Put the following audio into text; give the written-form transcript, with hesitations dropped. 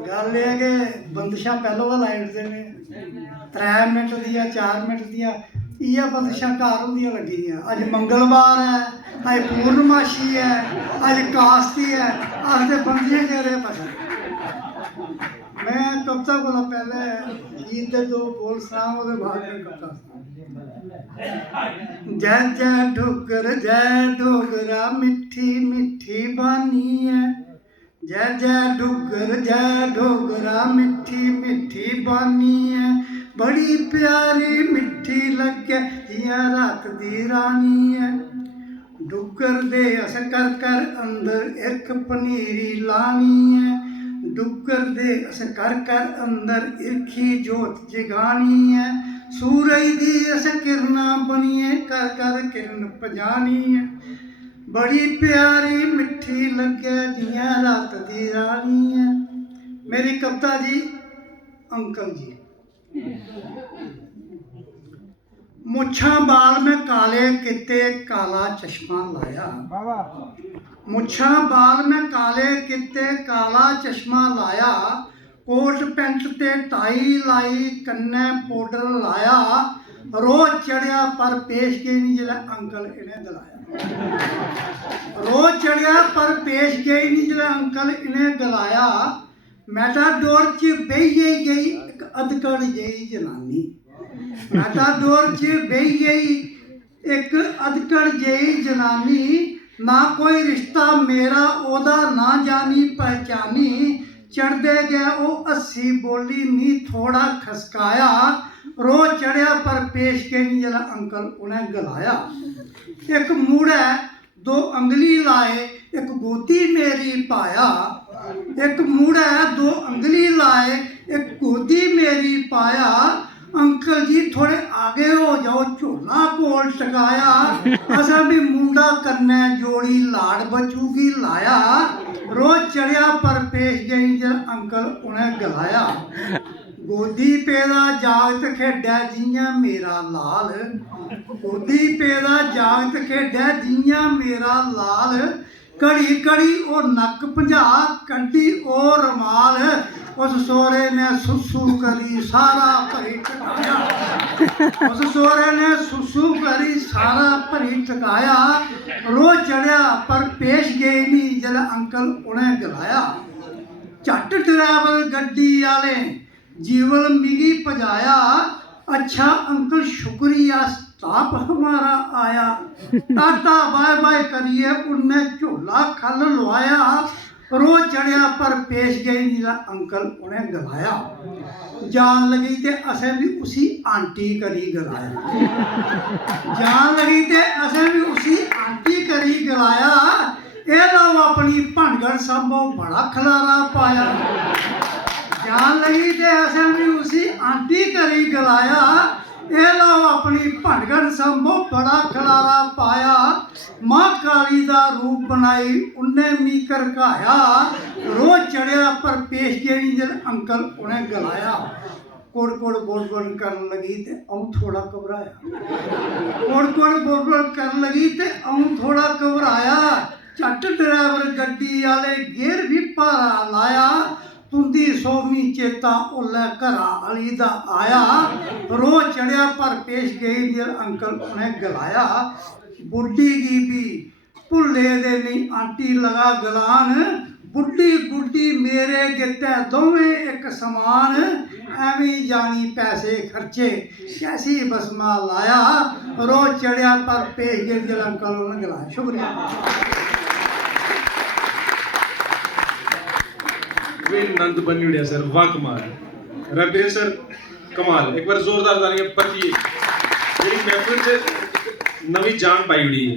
गल ये कि बंदिशां पहलों वाल लाई उठते ने 3 मिनट दियां 4 मिनट दियां इ'यै बंदिशां घर होंदियां लगी दियां। अज मंगलवार है, अज पूर्णमाशी है, अज कास्ती है, अस ते बंदियां चेहरे पसंद। मैं कविता कोला पहले गीत दे 2 बोल सुनां, ओहदे बाद में कविता सुनां। जय जय डोगरा मिठी मिठी बानी है। जय जय डोगरा मिठी मिठी बानी है। बड़ी प्यारी मिठी लगे जियां रात दी रानी है। डुगर दे अस कर अंदर एक पनीरी लानी है। डुगर दे अस कर अंदर इरखी जोत जगानी है। सूरज दी अस किरणा बनिए कर किरण पजानी है। बड़ी प्यारी मिठी लगे जियां रात दी रानी है। मेरी कविता जी अंकल जी। मुच्छां बाल में काले किते काला चश्मा लाया। मुच्छां बाल में काले किते काला चश्मा लाया। कोट पैंट ते टाई लाई कन्ने पाउडर लाया। रोज चढ़िया पर पेश गई नहीं जिला अंकल इन्हें गलाया। रोज चढ़िया पर पेश गई नहीं जिला अंकल इन्हें गलाया। मैटाडोर च बेही गई एक अधकड़ जही जनानी। मैटाडोर च बेही गई एक अधकड़ जही जनानी। ना कोई रिश्ता मेरा ओदा ना जानी पहचानी। चढ़दे गए वो 80 बोली नी थोड़ा खसकाया। रोज चढ़िया पर पेश के नहीं जला अंकल उन्हें गलाया। एक मुड़े 2 अंगली लाए एक गोदी मेरी पाया। एक मुड़े 2 अंगली लाए एक गोदी मेरी पाया। अंकल जी थोड़े आगे हो जाओ झोला कोल टकाया। असा भी मुंडा करने जोड़ी लाड़ बचूगी लाया। रोज चढ़िया पर पेश गई जल अंकल उन्हें गलाया। गोदी पेदा जागत खेडा जियां मेरा लाल। गोदी पेदा जागत खेडा जियां मेरा लाल। घड़ी घड़ी ओ नक भंजा कंडी ओ रमाल। उस सोरे ने सुसु करी सारा भरी टकाया। उस सोरे ने सुसु करी सारा भरी टकाया। रोज चढ़िया पर पेश गए नहीं जल अंकल उन्हें गलाया। झट ड्राइवर गड्डी आले जीवल मिगी पजाया। अच्छा अंकल शुक्रिया स्टाफ हमारा आया। टाटा बाय बाय करिए उनने झोला खल लुआया। रोज चढ़िया पर पेश गई जिला अंकल उन्हें गलाया। जान लगी ते असें भी उसी आंटी करी गलाया। जान लगी ते असें भी उसी आंटी करी गलाया। ए लो अपनी भनगड़ संभो बड़ा खलारा पाया। जान लगी ते असें भी उसी आंटी करी गलाया। ए लो अपनी भनगड़ संभो बड़ा खलारा पाया। मां काली दा रूप बनाई उन्हें मी करकाया। रोज चढ़िया पर पेश गई जल अंकल उन्हें गलाया। कोड़ कोड़ बोल बोल कर लगी ते अऊं थोड़ा घबराया। कोड़ कोड़ बोल बोल कर लगी ते अऊं थोड़ा घबराया। झट ड्राइवर गड्डी आले गेर भी भारा लाया। तुंदी सोमी चेता ओले घरा अली दा आया। रोज चढ़िया पर पेश गई जल अंकल उन्हें गलाया। बुढ़ी की भी भुल्ले दे नहीं आंटी लगा गलान। बुढ़ी गुड्डी मेरे गिते दोवें एक समान। एवं जानी पैसे खर्चे कैसी बसमा लाया। रोज चढ़िया पर पेश गई जल अंकल उन्हें गलाया। शुक्रिया। नंद बनी उड़िया सर, वाह कमाल। रबीर सर कमाल। एक बार जोरदार तालियां पतिए। मेरी महफिल से नवी जान पाई उड़ी है।